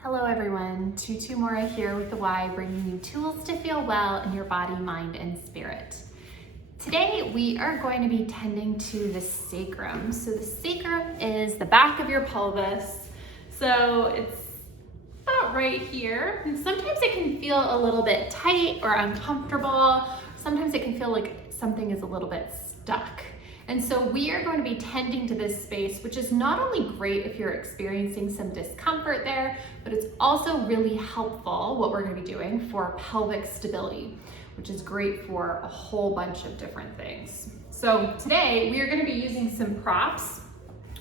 Hello everyone, Tutu Mora here with the Y, bringing you tools to feel well in your body, mind, and spirit. Today we are going to be tending to the sacrum. So the sacrum is the back of your pelvis. So it's about right here. And sometimes it can feel a little bit tight or uncomfortable. Sometimes it can feel like something is a little bit stuck. And so we are going to be tending to this space, which is not only great if you're experiencing some discomfort there, but it's also really helpful, what we're going to be doing, for pelvic stability, which is great for a whole bunch of different things. So today we are going to be using some props.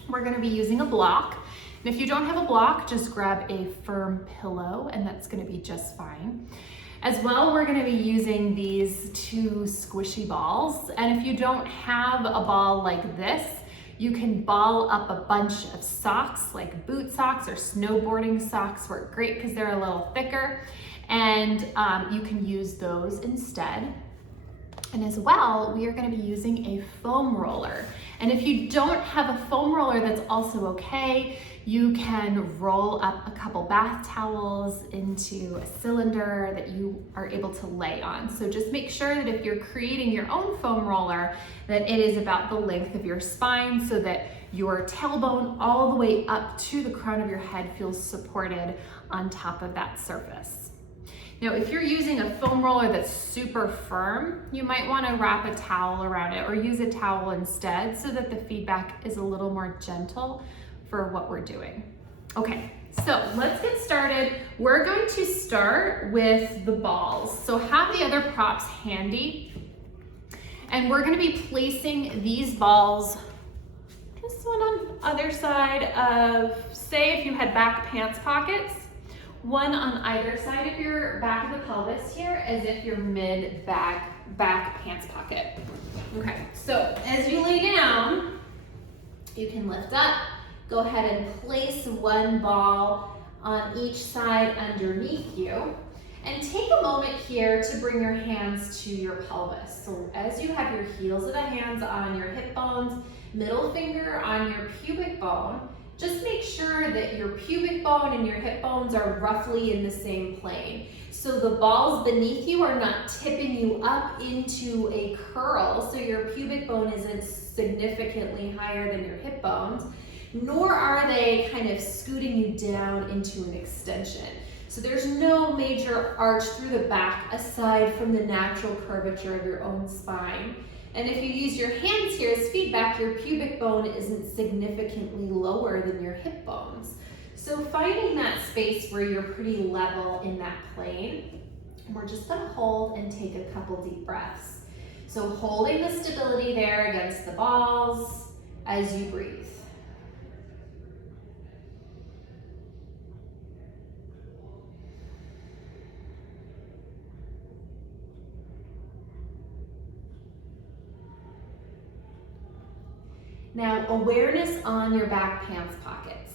We're going to be using a block. And if you don't have a block, just grab a firm pillow and that's going to be just fine. As well, we're going to be using these two squishy balls. And if you don't have a ball like this, you can ball up a bunch of socks, like boot socks or snowboarding socks work great because they're a little thicker. And you can use those instead. And as well, we are going to be using a foam roller. And if you don't have a foam roller, that's also okay. You can roll up a couple bath towels into a cylinder that you are able to lay on. So just make sure that if you're creating your own foam roller, that it is about the length of your spine so that your tailbone all the way up to the crown of your head feels supported on top of that surface. Now, if you're using a foam roller that's super firm, you might want to wrap a towel around it or use a towel instead so that the feedback is a little more gentle for what we're doing. Okay, so let's get started. We're going to start with the balls. So have the other props handy. And we're going to be placing these balls, this one on the other side of, say if you had back pants pockets, one on either side of your back of the pelvis here, as if you're mid-back pants pocket. Okay, so as you lay down, you can lift up, go ahead and place one ball on each side underneath you, and take a moment here to bring your hands to your pelvis. So as you have your heels of the hands on your hip bones, middle finger on your pubic bone, just make sure that your pubic bone and your hip bones are roughly in the same plane. So the balls beneath you are not tipping you up into a curl, so your pubic bone isn't significantly higher than your hip bones, nor are they kind of scooting you down into an extension. So there's no major arch through the back aside from the natural curvature of your own spine. And if you use your hands here as feedback, your pubic bone isn't significantly lower than your hip bones. So finding that space where you're pretty level in that plane, we're just gonna hold and take a couple deep breaths. So holding the stability there against the balls as you breathe. Now, awareness on your back pants pockets.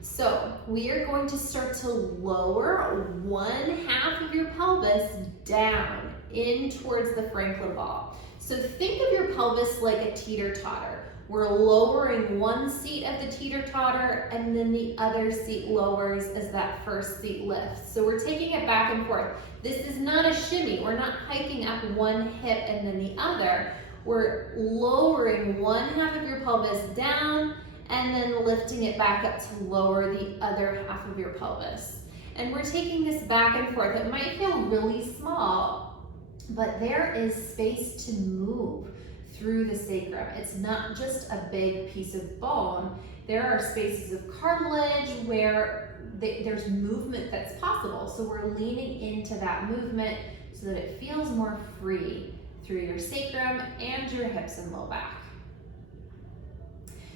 So we are going to start to lower one half of your pelvis down in towards the Franklin ball. So think of your pelvis like a teeter-totter. We're lowering one seat of the teeter-totter and then the other seat lowers as that first seat lifts. So we're taking it back and forth. This is not a shimmy. We're not hiking up one hip and then the other. We're lowering one half of your pelvis down and then lifting it back up to lower the other half of your pelvis. And we're taking this back and forth. It might feel really small, but there is space to move through the sacrum. It's not just a big piece of bone. There are spaces of cartilage where there's movement that's possible. So we're leaning into that movement so that it feels more free through your sacrum and your hips and low back.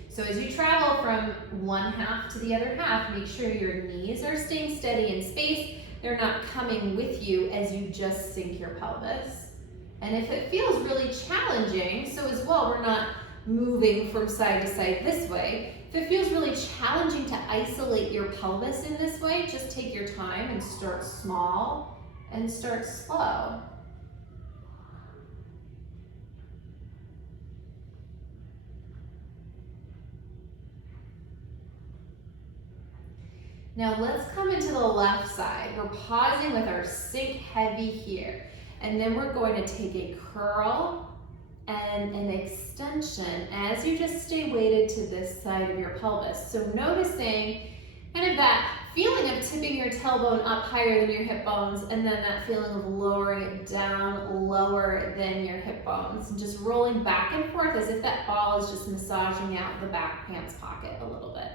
So as you travel from one half to the other half, make sure your knees are staying steady in space. They're not coming with you as you just sink your pelvis. And if it feels really challenging, so as well, we're not moving from side to side this way. If it feels really challenging to isolate your pelvis in this way, just take your time and start small and start slow. Now let's come into the left side. We're pausing with our sink heavy here. And then we're going to take a curl and an extension as you just stay weighted to this side of your pelvis. So noticing kind of that feeling of tipping your tailbone up higher than your hip bones, and then that feeling of lowering it down lower than your hip bones. And just rolling back and forth as if that ball is just massaging out the back pants pocket a little bit.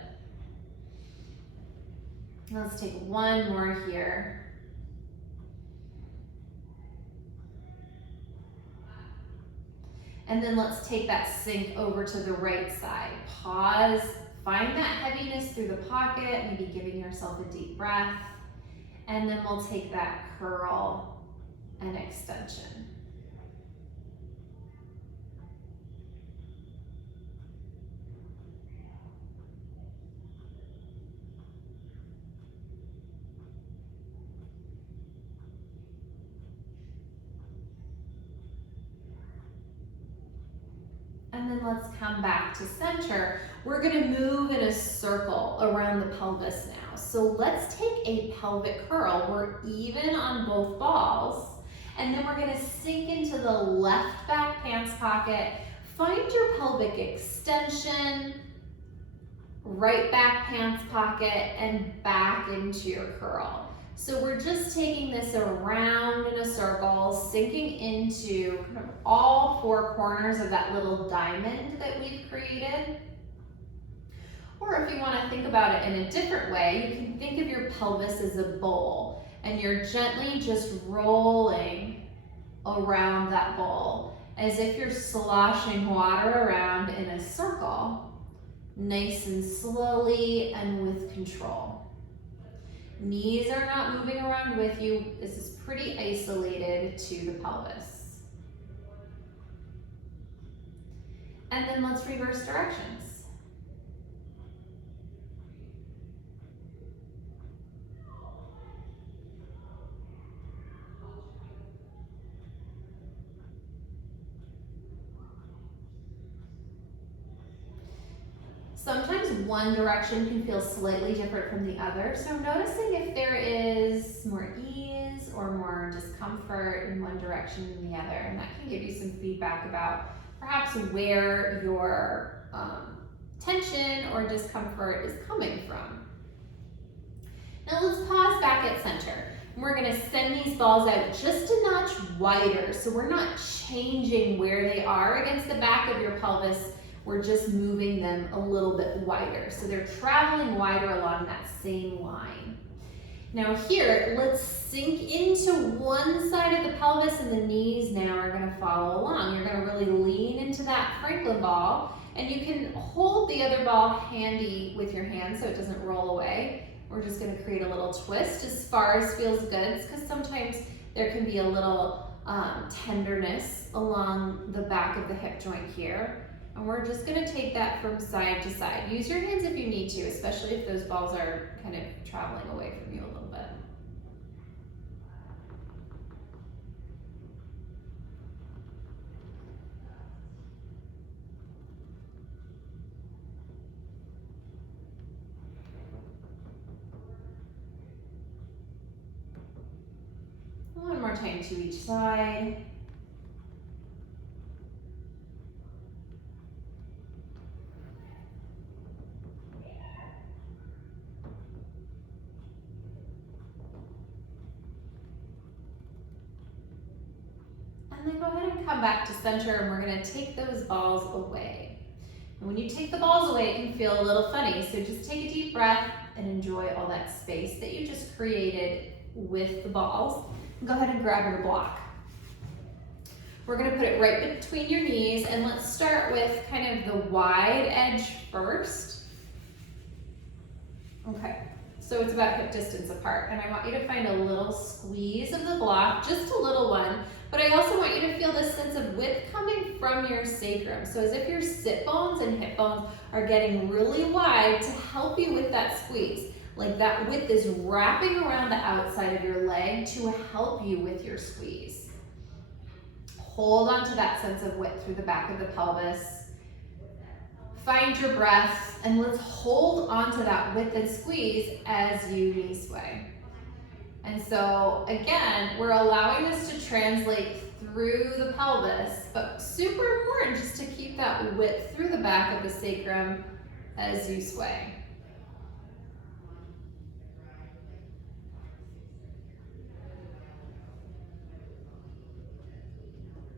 Let's take one more here. And then let's take that sink over to the right side. Pause, find that heaviness through the pocket, maybe giving yourself a deep breath. And then we'll take that curl and extension. And then let's come back to center. We're gonna move in a circle around the pelvis now. So let's take a pelvic curl. We're even on both balls. And then we're gonna sink into the left back pants pocket. Find your pelvic extension, right back pants pocket, and back into your curl. So we're just taking this around in a circle, sinking into kind of all four corners of that little diamond that we've created. Or if you want to think about it in a different way, you can think of your pelvis as a bowl, and you're gently just rolling around that bowl as if you're sloshing water around in a circle, nice and slowly and with control. Knees are not moving around with you. This is pretty isolated to the pelvis. And then let's reverse directions. Sometimes one direction can feel slightly different from the other, so noticing if there is more ease or more discomfort in one direction than the other, and that can give you some feedback about perhaps where your tension or discomfort is coming from. Now let's pause back at center. We're gonna send these balls out just a notch wider, so we're not changing where they are against the back of your pelvis. We're just moving them a little bit wider. So they're traveling wider along that same line. Now here, let's sink into one side of the pelvis, and the knees now are gonna follow along. You're gonna really lean into that Franklin ball, and you can hold the other ball handy with your hand so it doesn't roll away. We're just gonna create a little twist as far as feels good, because sometimes there can be a little tenderness along the back of the hip joint here. And we're just gonna take that from side to side. Use your hands if you need to, especially if those balls are kind of traveling away from you a little bit. One more time to each side. And then go ahead and come back to center, and we're gonna take those balls away. And when you take the balls away, it can feel a little funny, so just take a deep breath and enjoy all that space that you just created with the balls. And go ahead and grab your block. We're gonna put it right between your knees, and let's start with kind of the wide edge first. Okay. So it's about hip distance apart, and I want you to find a little squeeze of the block, just a little one, but I also want you to feel this sense of width coming from your sacrum. So as if your sit bones and hip bones are getting really wide to help you with that squeeze. Like that width is wrapping around the outside of your leg to help you with your squeeze. Hold on to that sense of width through the back of the pelvis. Find your breath, and let's hold onto that width and squeeze as you knee sway. And so again, we're allowing this to translate through the pelvis, but super important just to keep that width through the back of the sacrum as you sway.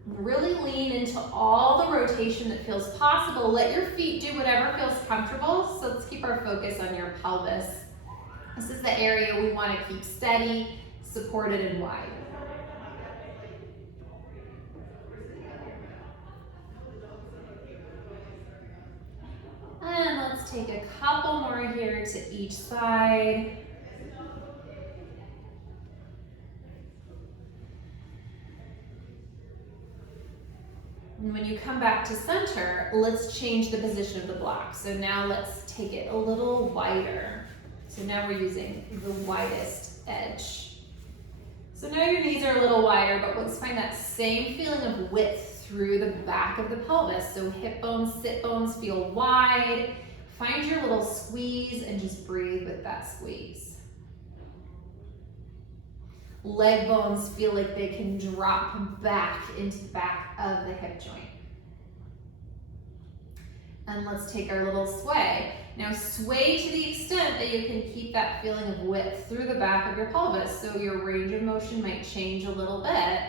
Really lean into all the rotation that feels possible. Let your feet do whatever feels comfortable. So let's keep our focus on your pelvis. This is the area we want to keep steady, supported, and wide. And let's take a couple more here to each side. And when you come back to center, let's change the position of the block. So now let's take it a little wider. So now we're using the widest edge. So now your knees are a little wider, but let's find that same feeling of width through the back of the pelvis. So hip bones, sit bones feel wide. Find your little squeeze and just breathe with that squeeze. Leg bones feel like they can drop back into the back of the hip joint. And let's take our little sway. Now sway to the extent that you can keep that feeling of width through the back of your pelvis. So your range of motion might change a little bit.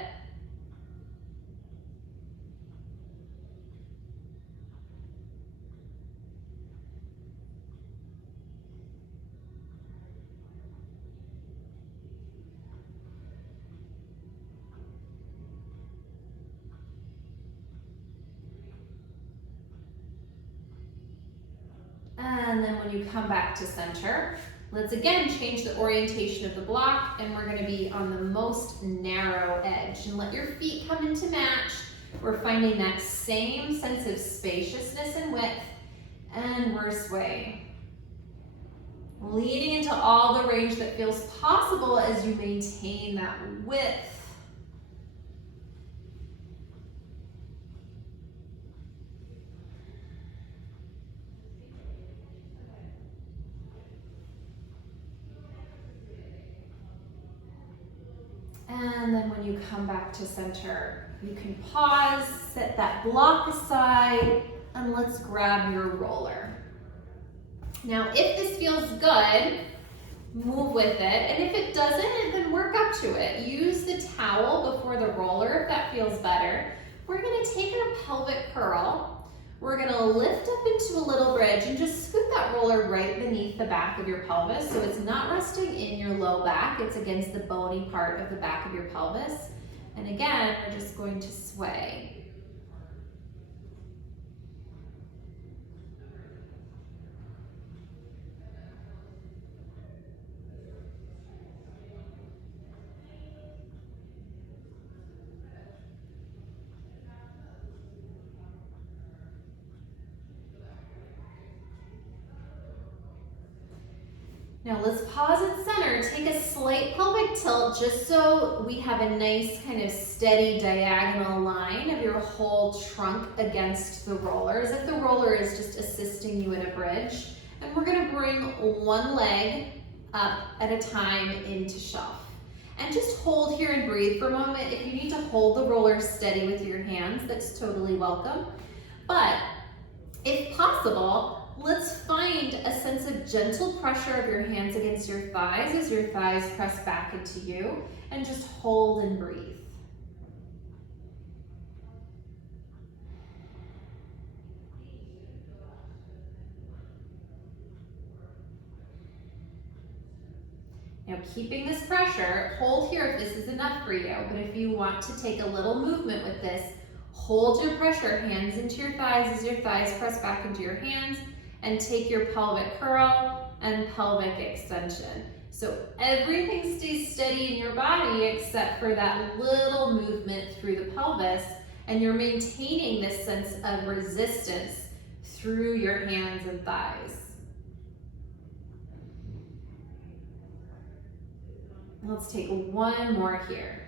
And then when you come back to center, let's again change the orientation of the block, and we're going to be on the most narrow edge. And let your feet come into match. We're finding that same sense of spaciousness and width, and we're swaying. Leaning into all the range that feels possible as you maintain that width. And then when you come back to center, you can pause, set that block aside, and let's grab your roller. Now, if this feels good, move with it. And if it doesn't, then work up to it. Use the towel before the roller if that feels better. We're gonna take our pelvic curl. We're gonna lift up into a little bridge and just scoot that roller right beneath the back of your pelvis. So it's not resting in your low back, it's against the bony part of the back of your pelvis. And again, we're just going to sway. Now let's pause at center, take a slight pelvic tilt just so we have a nice kind of steady diagonal line of your whole trunk against the roller, as if the roller is just assisting you in a bridge. And we're gonna bring one leg up at a time into shelf. And just hold here and breathe for a moment. If you need to hold the roller steady with your hands, that's totally welcome. But if possible, let's find a sense of gentle pressure of your hands against your thighs as your thighs press back into you, and just hold and breathe. Now keeping this pressure, hold here if this is enough for you, but if you want to take a little movement with this, hold your pressure, hands into your thighs as your thighs press back into your hands, and take your pelvic curl and pelvic extension. So everything stays steady in your body except for that little movement through the pelvis, and you're maintaining this sense of resistance through your hands and thighs. Let's take one more here.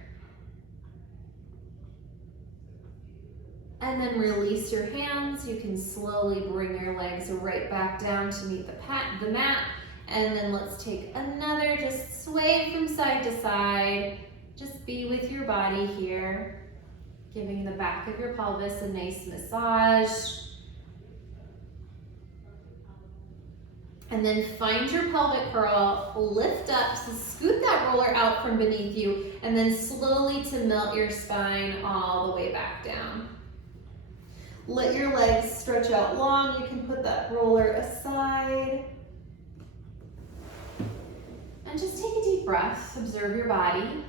And then release your hands. You can slowly bring your legs right back down to meet the mat. And then let's take another, just sway from side to side. Just be with your body here, giving the back of your pelvis a nice massage. And then find your pelvic curl, lift up, so scoot that roller out from beneath you, and then slowly to melt your spine all the way back down. Let your legs stretch out long. You can put that roller aside. And just take a deep breath, observe your body.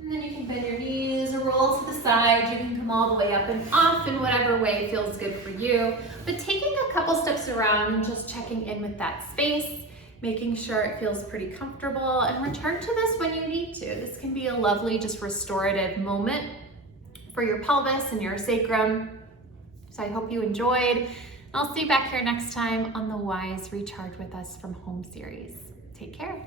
And then you can bend your knees, roll to the side. You can come all the way up and off in whatever way feels good for you. But taking a couple steps around and just checking in with that space, making sure it feels pretty comfortable, and return to this when you need to. This can be a lovely, just restorative moment for your pelvis and your sacrum. So I hope you enjoyed. I'll see you back here next time on the Wise Recharge with Us from Home series. Take care.